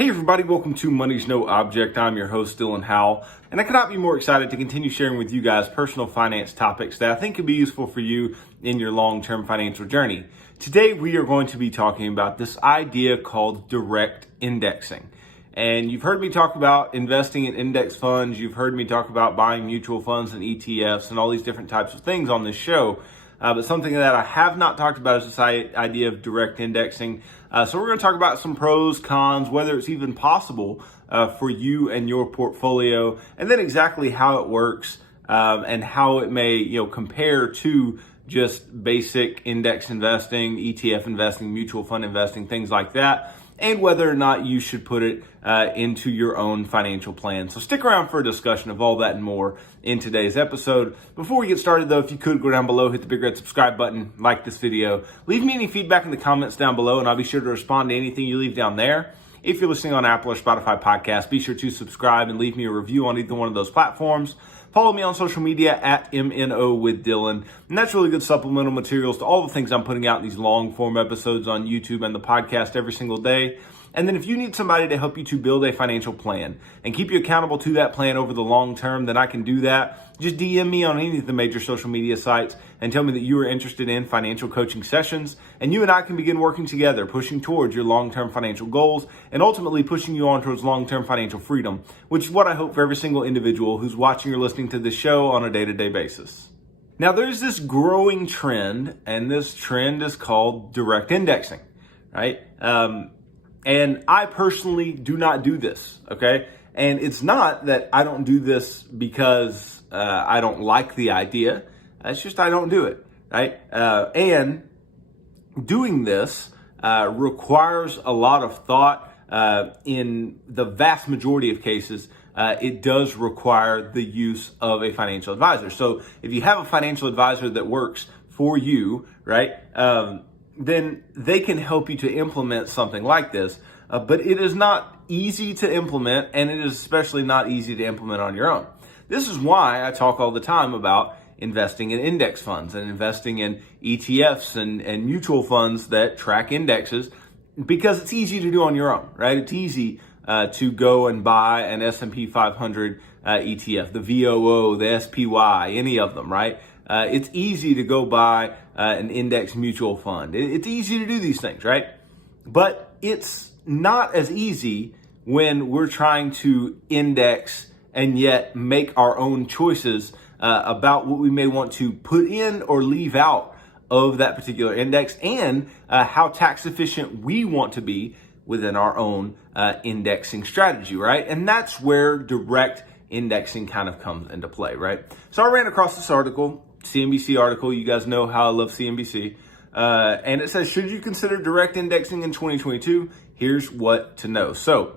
Hey everybody, welcome to Money's No Object. I'm your host, Dylan Howell, and I cannot be more excited to continue sharing with you guys personal finance topics that I think could be useful for you in your long-term financial journey. Today, we are going to be talking about this idea called direct indexing. And you've heard me talk about investing in index funds. You've heard me talk about buying mutual funds and ETFs and all these different types of things on this show. But something that I have not talked about is this idea of direct indexing. So we're going to talk about some pros, cons, whether it's even possible for you and your portfolio, and then exactly how it works and how it may, compare to just basic index investing, ETF investing, mutual fund investing, things like that, and whether or not you should put it into your own financial plan. So stick around for a discussion of all that and more in today's episode. Before we get started though, if you could go down below, hit the big red subscribe button, like this video, leave me any feedback in the comments down below, and I'll be sure to respond to anything you leave down there. If you're listening on Apple or Spotify podcasts, be sure to subscribe and leave me a review on either one of those platforms. Follow me on social media at MNO with Dylan. And that's really good supplemental materials to all the things I'm putting out in these long form episodes on YouTube and the podcast every single day. And then if you need somebody to help you to build a financial plan and keep you accountable to that plan over the long term, then I can do that. Just DM me on any of the major social media sites and tell me that you are interested in financial coaching sessions. And you and I can begin working together, pushing towards your long-term financial goals and ultimately pushing you on towards long-term financial freedom, which is what I hope for every single individual who's watching or listening to this show on a day-to-day basis. Now, there's this growing trend, and this trend is called direct indexing, right? And I personally do not do this, okay? And it's not that I don't do this because I don't like the idea. It's just I don't do it, right? And doing this requires a lot of thought. In the vast majority of cases, it does require the use of a financial advisor. So if you have a financial advisor that works for you, right, then they can help you to implement something like this. But it is not easy to implement, and it is especially not easy to implement on your own. This is why I talk all the time about investing in index funds and investing in ETFs and mutual funds that track indexes, because it's easy to do on your own, right? It's easy to go and buy an S&P 500 ETF, the VOO, the SPY, any of them, right? It's easy to go buy an index mutual fund. It's easy to do these things, right? But it's not as easy when we're trying to index and yet make our own choices about what we may want to put in or leave out of that particular index, and how tax efficient we want to be within our own indexing strategy, right? And that's where direct indexing kind of comes into play, right? So I ran across this article, CNBC article. You guys know how I love CNBC. And it says, should you consider direct indexing in 2022? Here's what to know. So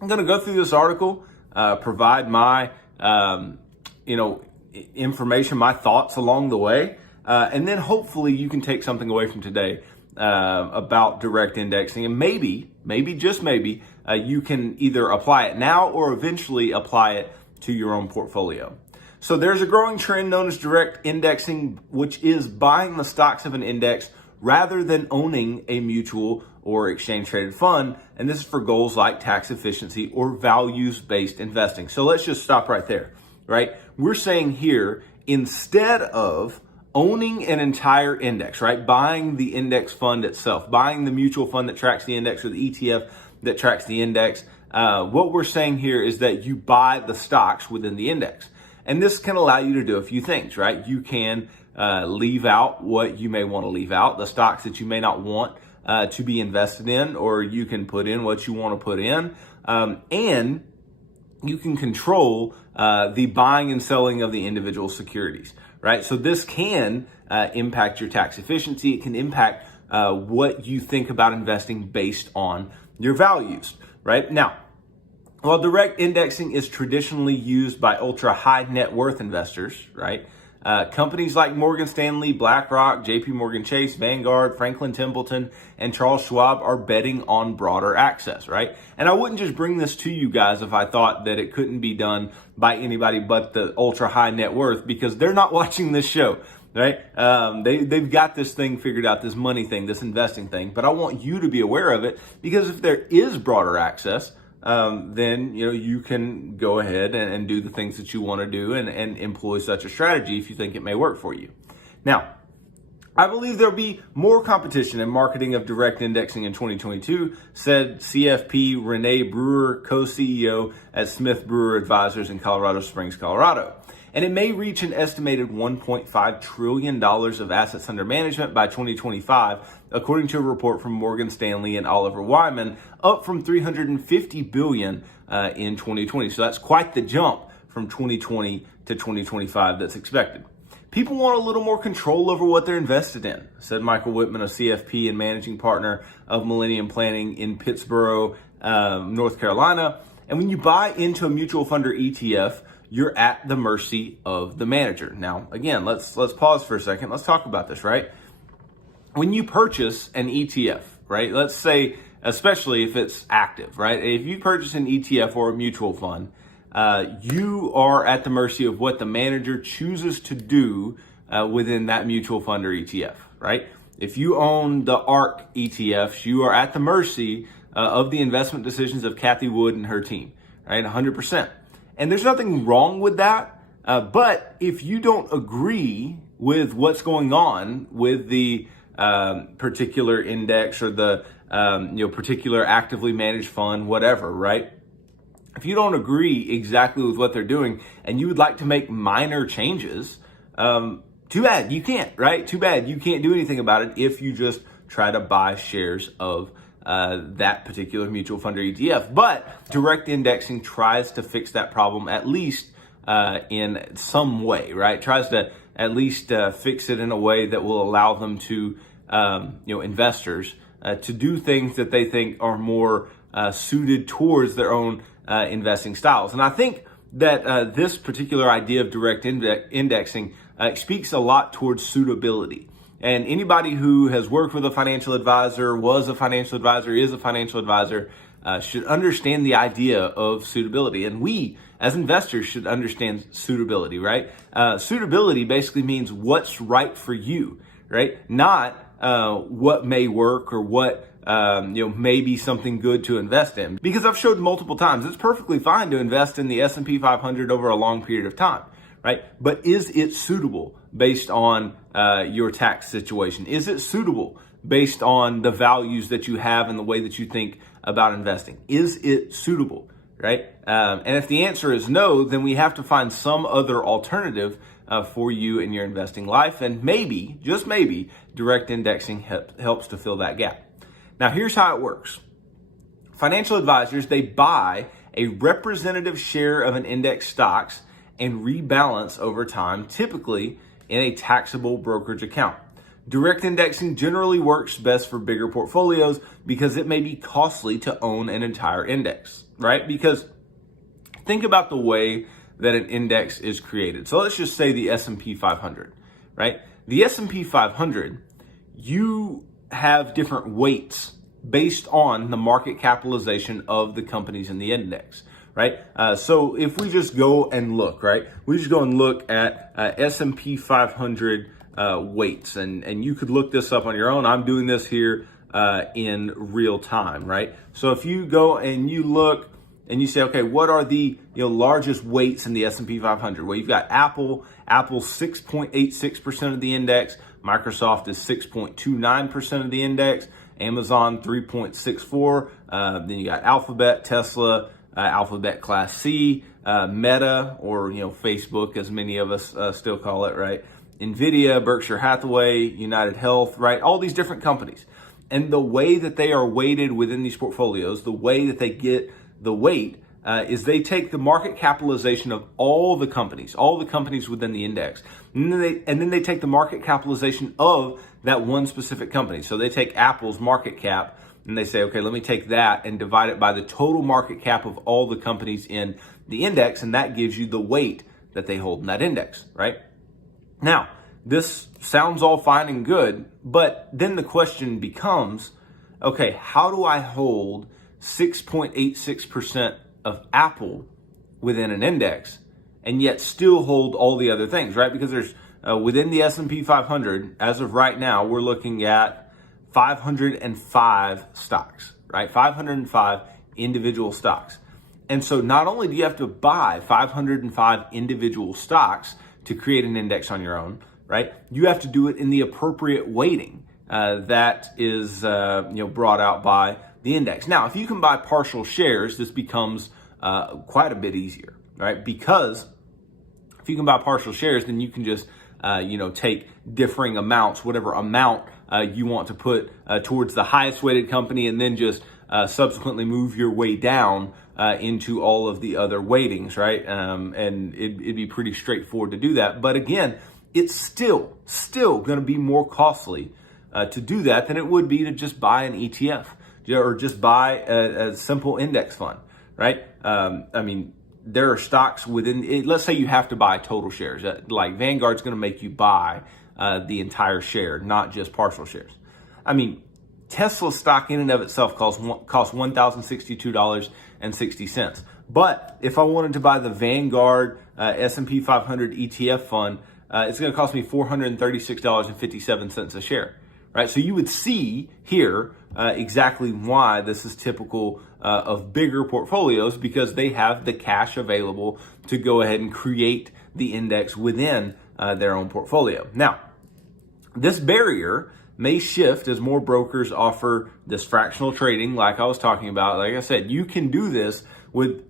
I'm going to go through this article, provide my, information, my thoughts along the way. And then hopefully you can take something away from today about direct indexing, and maybe, just maybe, you can either apply it now or eventually apply it to your own portfolio. So there's a growing trend known as direct indexing, which is buying the stocks of an index rather than owning a mutual or exchange-traded fund. And this is for goals like tax efficiency or values-based investing. So let's just stop right there, right? We're saying here, instead of owning an entire index, right? Buying the index fund itself, buying the mutual fund that tracks the index or the ETF that tracks the index. What we're saying here is that you buy the stocks within the index. And this can allow you to do a few things, right? You can leave out what you may want to leave out, the stocks that you may not want to be invested in, or you can put in what you want to put in. And you can control the buying and selling of the individual securities, right? So this can impact your tax efficiency. It can impact what you think about investing based on your values, right? Now, while direct indexing is traditionally used by ultra high net worth investors, right? Companies like Morgan Stanley, BlackRock, JP Morgan Chase, Vanguard, Franklin Templeton, and Charles Schwab are betting on broader access, right? And I wouldn't just bring this to you guys if I thought that it couldn't be done by anybody but the ultra high net worth, because they're not watching this show. right? They've got this thing figured out, this money thing, this investing thing, but I want you to be aware of it, because if there is broader access, then you can go ahead and do the things that you want to do and employ such a strategy if you think it may work for you. Now, I believe there'll be more competition in marketing of direct indexing in 2022, said CFP Renee Brewer, co-CEO at Smith Brewer Advisors in Colorado Springs, Colorado. And it may reach an estimated $1.5 trillion of assets under management by 2025, according to a report from Morgan Stanley and Oliver Wyman, up from $350 billion in 2020. So that's quite the jump from 2020 to 2025 that's expected. People want a little more control over what they're invested in, said Michael Whitman, a CFP and managing partner of Millennium Planning in Pittsboro, North Carolina. And when you buy into a mutual fund or ETF, you're at the mercy of the manager. Now, again, let's pause for a second. Let's talk about this, right? When you purchase an ETF, right? Let's say, especially if it's active, right? If you purchase an ETF or a mutual fund, you are at the mercy of what the manager chooses to do within that mutual fund or ETF, right? If you own the ARK ETFs, you are at the mercy of the investment decisions of Kathy Wood and her team, right? 100%. And there's nothing wrong with that. But if you don't agree with what's going on with the particular index or the particular actively managed fund, whatever, right? If you don't agree exactly with what they're doing and you would like to make minor changes, too bad, you can't, right? Too bad, you can't do anything about it if you just try to buy shares of that particular mutual fund or ETF. But direct indexing tries to fix that problem, at least in some way, right? Tries to at least fix it in a way that will allow them to, investors to do things that they think are more suited towards their own investing styles. And I think that this particular idea of direct indexing speaks a lot towards suitability. And anybody who has worked with a financial advisor, was a financial advisor, is a financial advisor, should understand the idea of suitability. And we, as investors, should understand suitability, right? Suitability basically means what's right for you, right? Not what may work or what may be something good to invest in. Because I've showed multiple times, it's perfectly fine to invest in the S&P 500 over a long period of time, right? But is it suitable based on your tax situation? Is it suitable based on the values that you have and the way that you think about investing? Is it suitable, right? And if the answer is no, then we have to find some other alternative for you in your investing life. And maybe, just maybe, direct indexing helps to fill that gap. Now, here's how it works. Financial advisors, they buy a representative share of an index stocks and rebalance over time, typically in a taxable brokerage account. Direct indexing generally works best for bigger portfolios because it may be costly to own an entire index, right? Because think about the way that an index is created. So let's just say the S&P 500, right? The S&P 500, you have different weights based on the market capitalization of the companies in the index, right? So if we just go and look, right? We just go and look at S&P 500 weights, and you could look this up on your own. I'm doing this here in real time, right? So if you go and you look and you say, okay, what are the largest weights in the S&P 500? Well, you've got Apple. Apple's 6.86% of the index. Microsoft is 6.29% of the index. Amazon 3.64. Then you got Alphabet, Tesla, Alphabet Class C, Meta, or Facebook, as many of us still call it, right? Nvidia, Berkshire Hathaway, United Health, right? All these different companies. And the way that they are weighted within these portfolios, the way that they get the weight is they take the market capitalization of all the companies within the index. And then they take the market capitalization of that one specific company. So they take Apple's market cap and they say, okay, let me take that and divide it by the total market cap of all the companies in the index. And that gives you the weight that they hold in that index, right? Now, this sounds all fine and good, but then the question becomes, okay, how do I hold 6.86% of Apple within an index and yet still hold all the other things, right? Because there's within the S&P 500, as of right now, we're looking at 505 stocks, right? 505 individual stocks. And so not only do you have to buy 505 individual stocks to create an index on your own, right? You have to do it in the appropriate weighting that is brought out by the index. Now, if you can buy partial shares, this becomes quite a bit easier, right? Because if you can buy partial shares, then you can just take differing amounts, whatever amount you want to put towards the highest weighted company, and then just subsequently move your way down into all of the other weightings, right? And it'd be pretty straightforward to do that. But again, it's still going to be more costly to do that than it would be to just buy an ETF or just buy a simple index fund, right? There are stocks within it. Let's say you have to buy total shares. Like Vanguard's going to make you buy the entire share, not just partial shares. Tesla stock in and of itself costs $1,062.60. But if I wanted to buy the Vanguard S&P 500 ETF fund, it's going to cost me $436.57 a share, right? So you would see here exactly why this is typical of bigger portfolios, because they have the cash available to go ahead and create the index within their own portfolio. Now, this barrier may shift as more brokers offer this fractional trading like I was talking about. Like I said, you can do this with,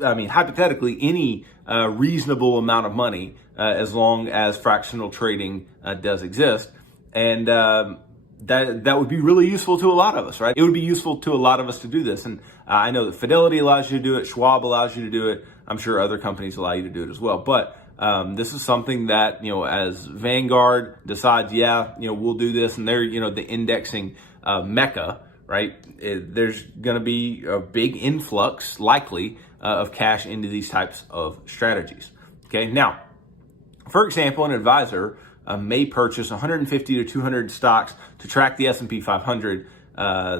hypothetically, any reasonable amount of money as long as fractional trading does exist. And that would be really useful to a lot of us, right? It would be useful to a lot of us to do this. And I know that Fidelity allows you to do it. Schwab allows you to do it. I'm sure other companies allow you to do it as well. But this is something that, as Vanguard decides, we'll do this, and they're, the indexing mecca, right? There's going to be a big influx, likely, of cash into these types of strategies. Okay. Now, for example, an advisor may purchase 150 to 200 stocks to track the S&P 500.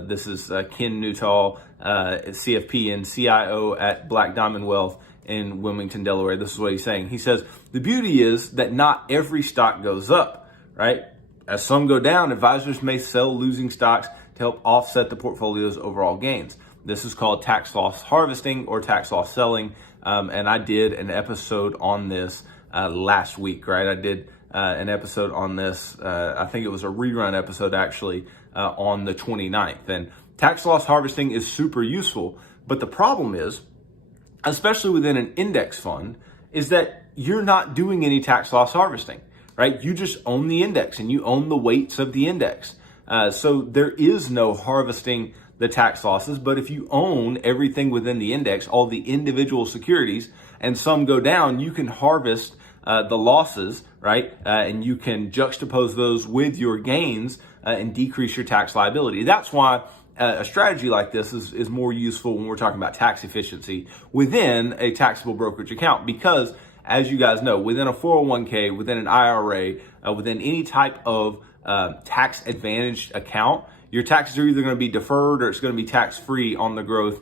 This is Ken Newtall, CFP and CIO at Black Diamond Wealth in Wilmington, Delaware. This is what he's saying. He says, the beauty is that not every stock goes up, right? As some go down, advisors may sell losing stocks to help offset the portfolio's overall gains. This is called tax loss harvesting or tax loss selling. And I did an episode on this last week, right? I did an episode on this. I think it was a rerun episode actually on the 29th. And tax loss harvesting is super useful. But the problem is, especially within an index fund, is that you're not doing any tax loss harvesting, right? You just own the index and you own the weights of the index. So there is no harvesting the tax losses. But if you own everything within the index, all the individual securities, and some go down, you can harvest the losses, right? And you can juxtapose those with your gains and decrease your tax liability. That's why a strategy like this is more useful when we're talking about tax efficiency within a taxable brokerage account, because as you guys know, within a 401k, within an IRA, within any type of tax advantaged account, your taxes are either going to be deferred or it's going to be tax free on the growth.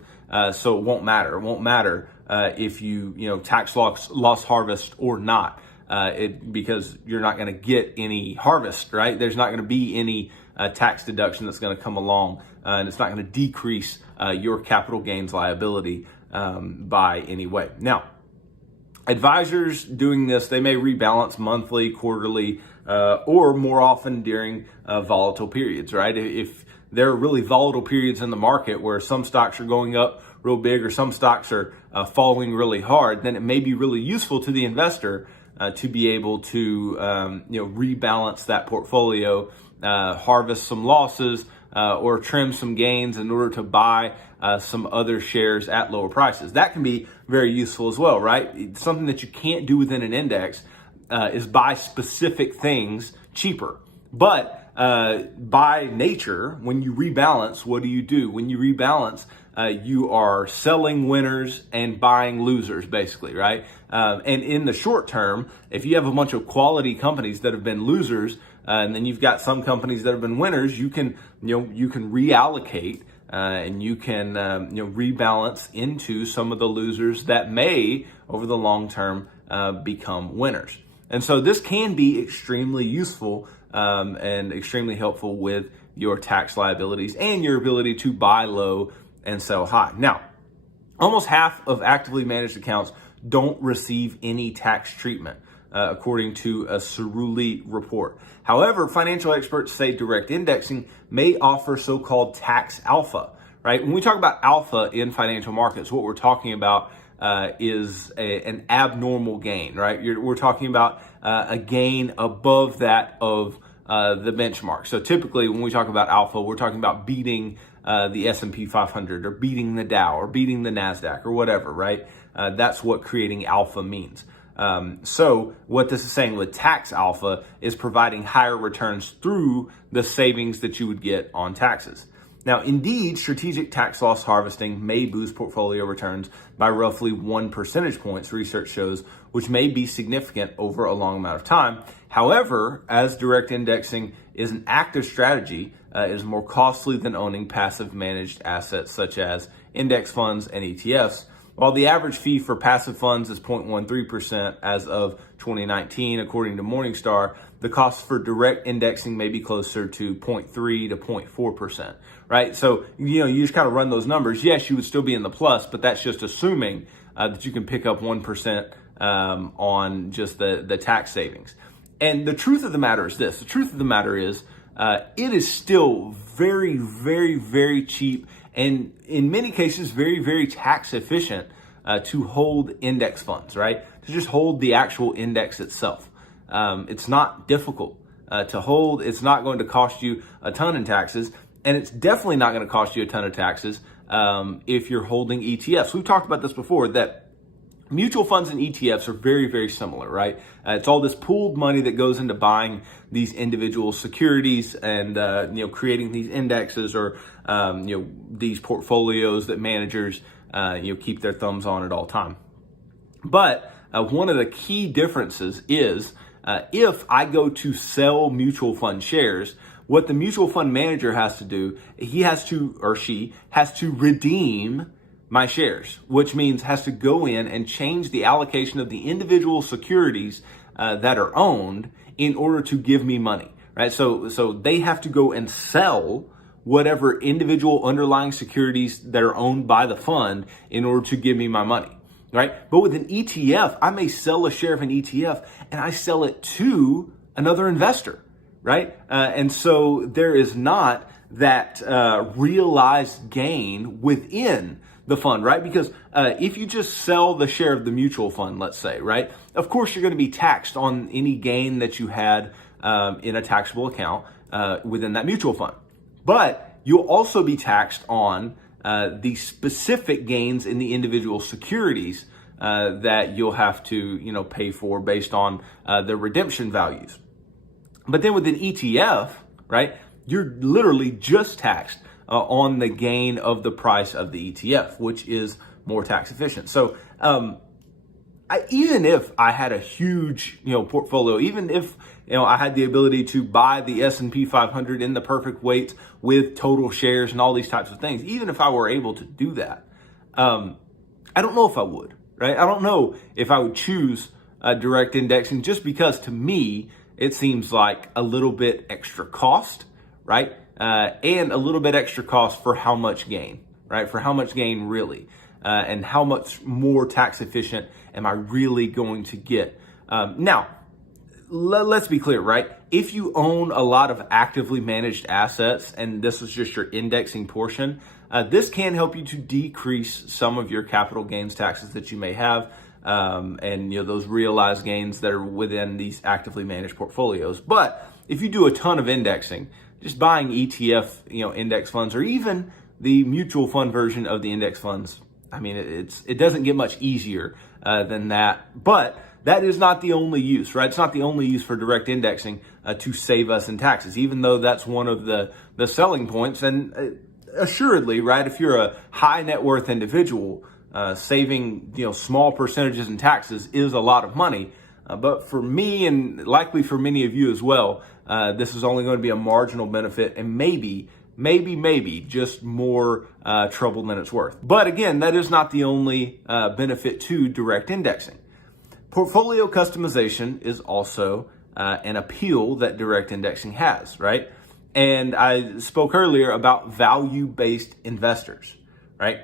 So it won't matter. It won't matter if you tax loss harvest or not, because you're not going to get any harvest, right? There's not going to be any tax deduction that's going to come along, and it's not going to decrease your capital gains liability by any way. Now, advisors doing this, they may rebalance monthly, quarterly, or more often during volatile periods, right? If there are really volatile periods in the market where some stocks are going up real big or some stocks are falling really hard, then it may be really useful to the investor to be able to rebalance that portfolio, harvest some losses, or trim some gains in order to buy some other shares at lower prices. That can be very useful as well, right? It's something that you can't do within an index is buy specific things cheaper. But by nature, when you rebalance, what do? When you rebalance, you are selling winners and buying losers, basically, right? And in the short term, if you have a bunch of quality companies that have been losers, and then you've got some companies that have been winners, you can reallocate and you can rebalance into some of the losers that may, over the long term, become winners. And so this can be extremely useful and extremely helpful with your tax liabilities and your ability to buy low and sell high. Now, almost half of actively managed accounts don't receive any tax treatment, according to a Cerulli report. However, financial experts say direct indexing may offer so-called tax alpha, right? When we talk about alpha in financial markets, what we're talking about is an abnormal gain, right? We're talking about a gain above that of the benchmark. So typically when we talk about alpha, we're talking about beating the S&P 500 or beating the Dow or beating the NASDAQ or whatever, right? That's what creating alpha means. So what this is saying with tax alpha is providing higher returns through the savings that you would get on taxes. Now, indeed, strategic tax loss harvesting may boost portfolio returns by roughly 1 percentage points, research shows, which may be significant over a long amount of time. However, as direct indexing is an active strategy, it is more costly than owning passive managed assets such as index funds and ETFs. While the average fee for passive funds is 0.13% as of 2019, according to Morningstar, the cost for direct indexing may be closer to 0.3 to 0.4%, right? So, you just kind of run those numbers. Yes, you would still be in the plus, but that's just assuming that you can pick up 1% on just the tax savings. And the truth of the matter is this. The truth of the matter is it is still very, very, very cheap and in many cases very, very tax efficient to hold index funds, right? To just hold the actual index itself. It's not difficult to hold. It's not going to cost you a ton in taxes, and it's definitely not going to cost you a ton of taxes if you're holding ETFs. We've talked about this before, that mutual funds and ETFs are very, very similar, right? It's all this pooled money that goes into buying these individual securities and creating these indexes or these portfolios that managers keep their thumbs on at all time. But one of the key differences is if I go to sell mutual fund shares, what the mutual fund manager has to do, he has to, or she has to redeem my shares, which means has to go in and change the allocation of the individual securities that are owned in order to give me money, right? So they have to go and sell whatever individual underlying securities that are owned by the fund in order to give me my money, right? But with an ETF, I may sell a share of an ETF and I sell it to another investor, right? And so there is not that realized gain within the fund, right? Because if you just sell the share of the mutual fund, let's say, right? Of course, you're going to be taxed on any gain that you had in a taxable account within that mutual fund. But you'll also be taxed on the specific gains in the individual securities that you'll have to, pay for based on the redemption values. But then with an ETF, right, you're literally just taxed on the gain of the price of the ETF, which is more tax efficient. So even if I had a huge, portfolio, even if, I had the ability to buy the S&P 500 in the perfect weights with total shares and all these types of things, even if I were able to do that, I don't know if I would, right? I don't know if I would choose direct indexing just because to me, it seems like a little bit extra cost, right? And a little bit extra cost for how much gain, right? For how much gain really, and how much more tax efficient am I really going to get? Now, let's be clear, right? If you own a lot of actively managed assets and this is just your indexing portion, this can help you to decrease some of your capital gains taxes that you may have, and those realized gains that are within these actively managed portfolios. But if you do a ton of indexing, just buying ETF, index funds, or even the mutual fund version of the index funds, I mean, it doesn't get much easier than that. But that is not the only use, right? It's not the only use for direct indexing to save us in taxes, even though that's one of the selling points. And assuredly, right, if you're a high net worth individual, saving small percentages in taxes is a lot of money. But for me, and likely for many of you as well, this is only going to be a marginal benefit and maybe just more trouble than it's worth. But again, that is not the only benefit to direct indexing. Portfolio customization is also an appeal that direct indexing has, right? And I spoke earlier about value-based investors, right?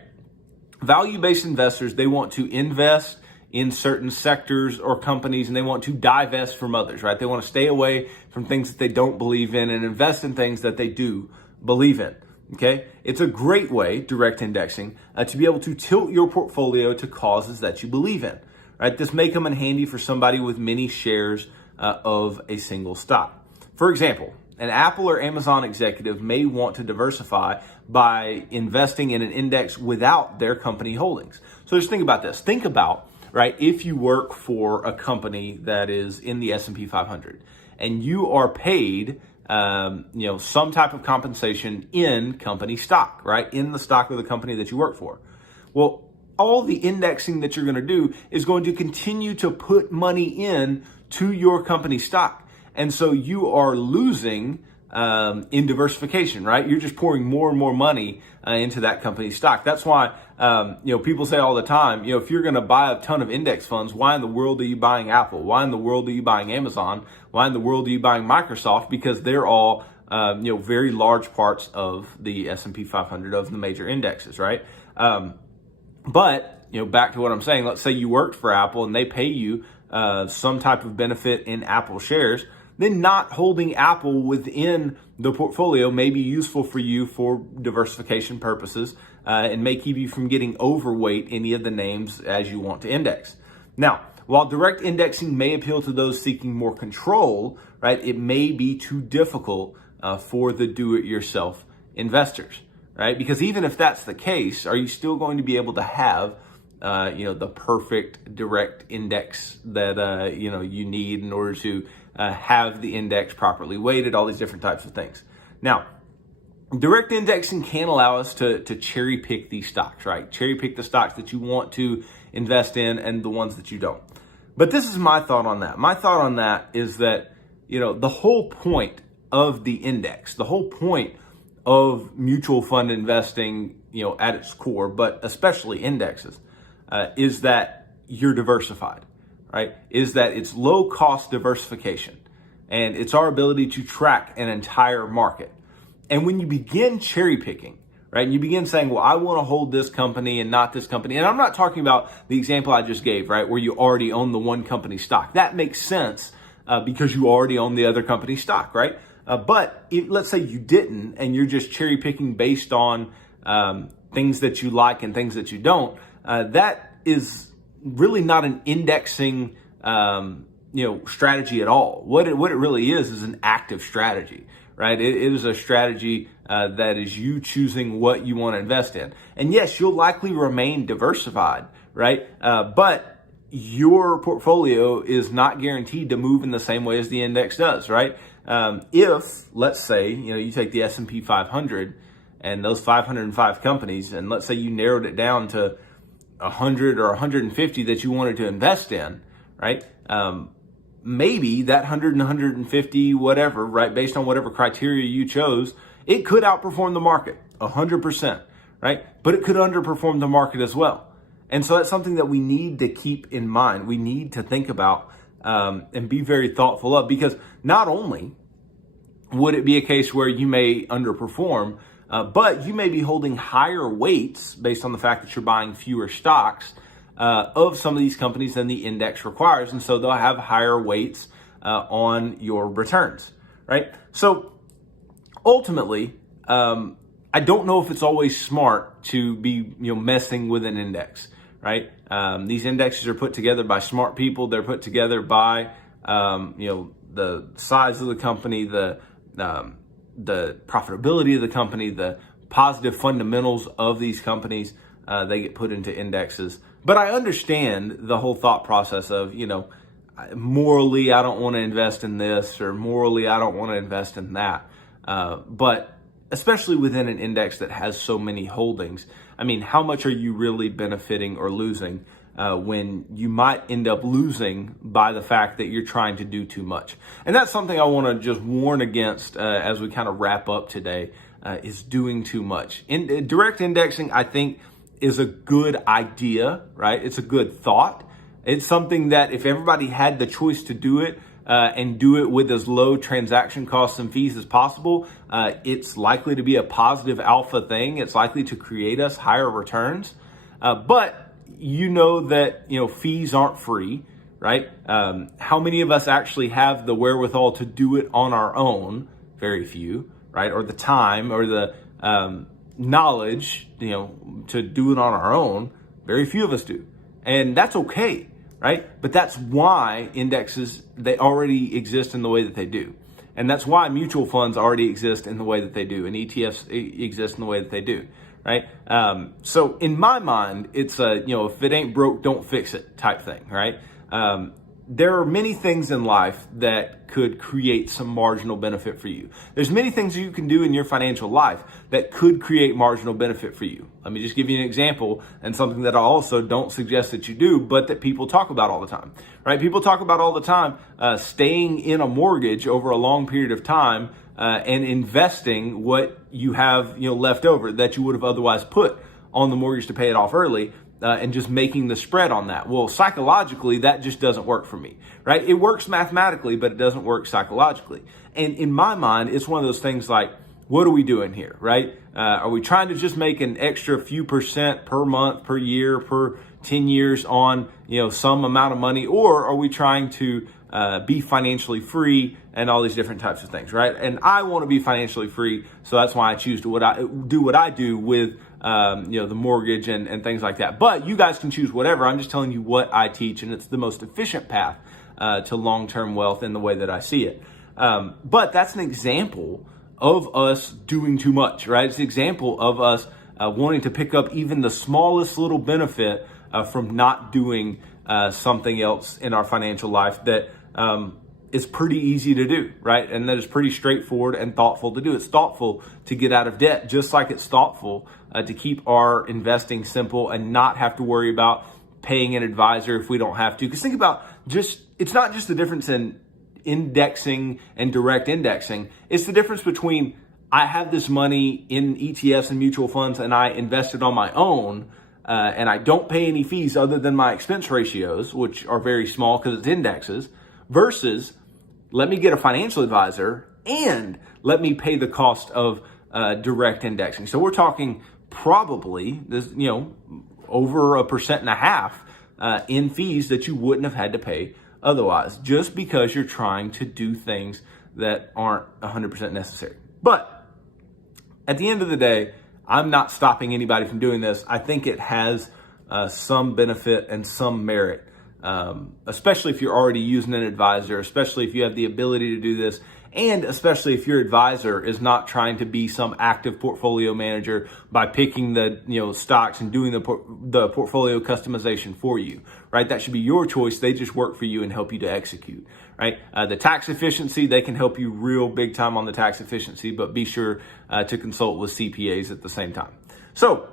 Value-based investors, they want to invest in certain sectors or companies, and they want to divest from others, right? They want to stay away from things that they don't believe in and invest in things that they do believe in, okay? It's a great way, direct indexing, to be able to tilt your portfolio to causes that you believe in, right? This may come in handy for somebody with many shares of a single stock. For example, an Apple or Amazon executive may want to diversify by investing in an index without their company holdings. So just think about this. Think about, right, if you work for a company that is in the S&P 500 and you are paid, some type of compensation in company stock, right, in the stock of the company that you work for. Well, all the indexing that you're going to do is going to continue to put money in to your company stock. And so you are losing in diversification, right? You're just pouring more and more money into that company's stock. That's why, people say all the time, if you're going to buy a ton of index funds, why in the world are you buying Apple? Why in the world are you buying Amazon? Why in the world are you buying Microsoft? Because they're all, very large parts of the S&P 500, of the major indexes, right? But back to what I'm saying, let's say you worked for Apple and they pay you some type of benefit in Apple shares. Then not holding Apple within the portfolio may be useful for you for diversification purposes and may keep you from getting overweight any of the names as you want to index. Now, while direct indexing may appeal to those seeking more control, right, it may be too difficult for the do-it-yourself investors, right? Because even if that's the case, are you still going to be able to have the perfect direct index that, you need in order to have the index properly weighted, all these different types of things. Now, direct indexing can allow us to cherry pick these stocks, right? Cherry pick the stocks that you want to invest in and the ones that you don't. But this is my thought on that. My thought on that is that, the whole point of the index, the whole point of mutual fund investing, at its core, but especially indexes, is that you're diversified, right? Is that it's low cost diversification, and it's our ability to track an entire market. And when you begin cherry picking, right, and you begin saying, well, I want to hold this company and not this company. And I'm not talking about the example I just gave, right, where you already own the one company stock. That makes sense because you already own the other company stock, right? But let's say you didn't, and you're just cherry picking based on things that you like and things that you don't. That is really not an indexing, strategy at all. What it really is an active strategy, right? It is a strategy that is you choosing what you want to invest in. And yes, you'll likely remain diversified, right? But your portfolio is not guaranteed to move in the same way as the index does, right? If, let's say, you take the S&P 500 and those 505 companies, and let's say you narrowed it down to 100 or 150 that you wanted to invest in, right? Maybe that 100 and 150, whatever, right? Based on whatever criteria you chose, it could outperform the market 100%, right? But it could underperform the market as well. And so that's something that we need to keep in mind. We need to think about and be very thoughtful of, because not only would it be a case where you may underperform, but you may be holding higher weights based on the fact that you're buying fewer stocks of some of these companies than the index requires. And so they'll have higher weights on your returns, right? So ultimately, I don't know if it's always smart to be messing with an index, right? These indexes are put together by smart people. They're put together by the size of the company, the profitability of the company, the positive fundamentals of these companies. They get put into indexes. But I understand the whole thought process of, morally, I don't want to invest in this, or morally, I don't want to invest in that. But especially within an index that has so many holdings, I mean, how much are you really benefiting or losing when you might end up losing by the fact that you're trying to do too much? And that's something I want to just warn against as we kind of wrap up today, is doing too much. Direct indexing, I think, is a good idea, right? It's a good thought. It's something that if everybody had the choice to do it, and do it with as low transaction costs and fees as possible, it's likely to be a positive alpha thing. It's likely to create us higher returns. But you know that, fees aren't free, right? How many of us actually have the wherewithal to do it on our own? Very few, right? Or the time or the knowledge, to do it on our own. Very few of us do. And that's okay. Right? But that's why indexes, they already exist in the way that they do. And that's why mutual funds already exist in the way that they do, and ETFs exist in the way that they do, right? So in my mind, it's if it ain't broke, don't fix it type thing, right? There are many things in life that could create some marginal benefit for you. There's many things you can do in your financial life that could create marginal benefit for you. Let me just give you an example, and something that I also don't suggest that you do, but that people talk about all the time, right? People talk about all the time staying in a mortgage over a long period of time and investing what you have left over that you would have otherwise put on the mortgage to pay it off early. And just making the spread on that. Well, psychologically, that just doesn't work for me, right? It works mathematically, but it doesn't work psychologically. And in my mind, it's one of those things like, what are we doing here, right? Are we trying to just make an extra few percent per month, per year, per 10 years on, some amount of money? Or are we trying to be financially free and all these different types of things, right? And I want to be financially free, so that's why I choose to do what I do with the mortgage and things like that. But you guys can choose whatever. I'm just telling you what I teach, and it's the most efficient path to long-term wealth in the way that I see it. But that's an example of us doing too much, right? It's an example of us wanting to pick up even the smallest little benefit from not doing something else in our financial life that is pretty easy to do, right? And that is pretty straightforward and thoughtful to do. It's thoughtful to get out of debt, just like it's thoughtful to keep our investing simple and not have to worry about paying an advisor if we don't have to. Because think about it's not just the difference in indexing and direct indexing. It's the difference between I have this money in ETFs and mutual funds and I invest it on my own and I don't pay any fees other than my expense ratios, which are very small because it's indexes, versus let me get a financial advisor and let me pay the cost of direct indexing. So we're talking probably this, over 1.5% in fees that you wouldn't have had to pay otherwise, just because you're trying to do things that aren't 100% necessary. But at the end of the day, I'm not stopping anybody from doing this. I think it has some benefit and some merit. Especially if you're already using an advisor, especially if you have the ability to do this, and especially if your advisor is not trying to be some active portfolio manager by picking the stocks and doing the portfolio customization for you, right? That should be your choice. They just work for you and help you to execute, right? The tax efficiency, they can help you real big time on the tax efficiency, but be sure to consult with CPAs at the same time. So,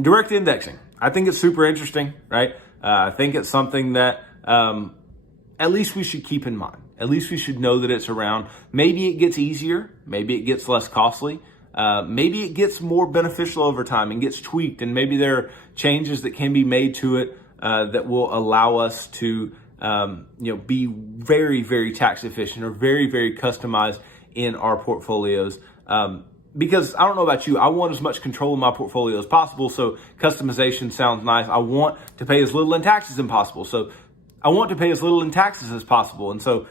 direct indexing, I think it's super interesting, right? I think it's something that at least we should keep in mind. At least we should know that it's around. Maybe it gets easier. Maybe it gets less costly. Maybe it gets more beneficial over time and gets tweaked. And maybe there are changes that can be made to it that will allow us to be very, very tax efficient or very, very customized in our portfolios. Because I don't know about you, I want as much control of my portfolio as possible. So customization sounds nice. I want to pay as little in taxes as possible. So I want to pay as little in taxes as possible. And so,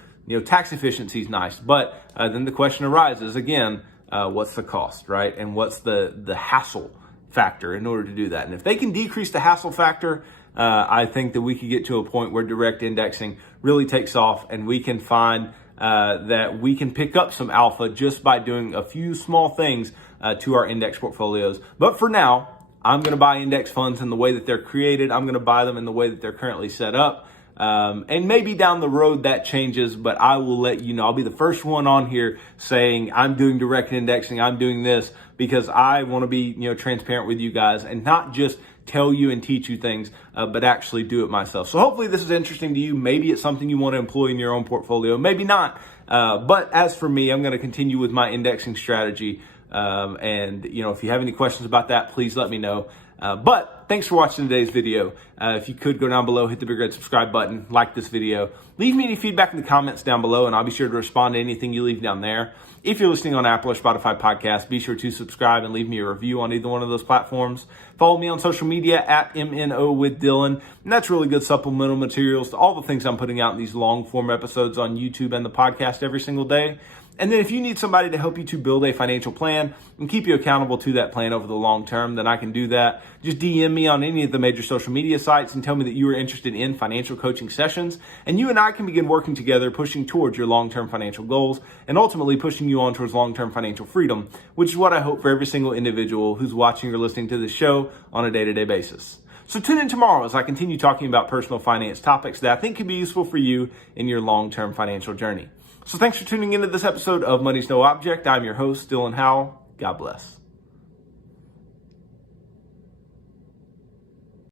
tax efficiency is nice. But then the question arises again, what's the cost, right? And what's the hassle factor in order to do that? And if they can decrease the hassle factor, I think that we could get to a point where direct indexing really takes off, and we can find that we can pick up some alpha just by doing a few small things to our index portfolios. But for now, I'm going to buy index funds in the way that they're created. I'm going to buy them in the way that they're currently set up. And maybe down the road that changes, but I will let you know. I'll be the first one on here saying I'm doing direct indexing, I'm doing this, because I want to be, transparent with you guys and not just tell you and teach you things, but actually do it myself. So hopefully this is interesting to you. Maybe it's something you want to employ in your own portfolio, maybe not. But as for me, I'm going to continue with my indexing strategy. And if you have any questions about that, please let me know. But thanks for watching today's video. If you could go down below, hit the big red subscribe button, like this video, leave me any feedback in the comments down below, and I'll be sure to respond to anything you leave down there. If you're listening on Apple or Spotify podcasts, be sure to subscribe and leave me a review on either one of those platforms. Follow me on social media at MNO with Dylan, and that's really good supplemental materials to all the things I'm putting out in these long form episodes on YouTube and the podcast every single day. And then if you need somebody to help you to build a financial plan and keep you accountable to that plan over the long term, then I can do that. Just DM me on any of the major social media sites and tell me that you are interested in financial coaching sessions. And you and I can begin working together, pushing towards your long-term financial goals and ultimately pushing you on towards long-term financial freedom, which is what I hope for every single individual who's watching or listening to this show on a day-to-day basis. So tune in tomorrow as I continue talking about personal finance topics that I think can be useful for you in your long-term financial journey. So thanks for tuning into this episode of Money's No Object. I'm your host, Dylan Howell. God bless.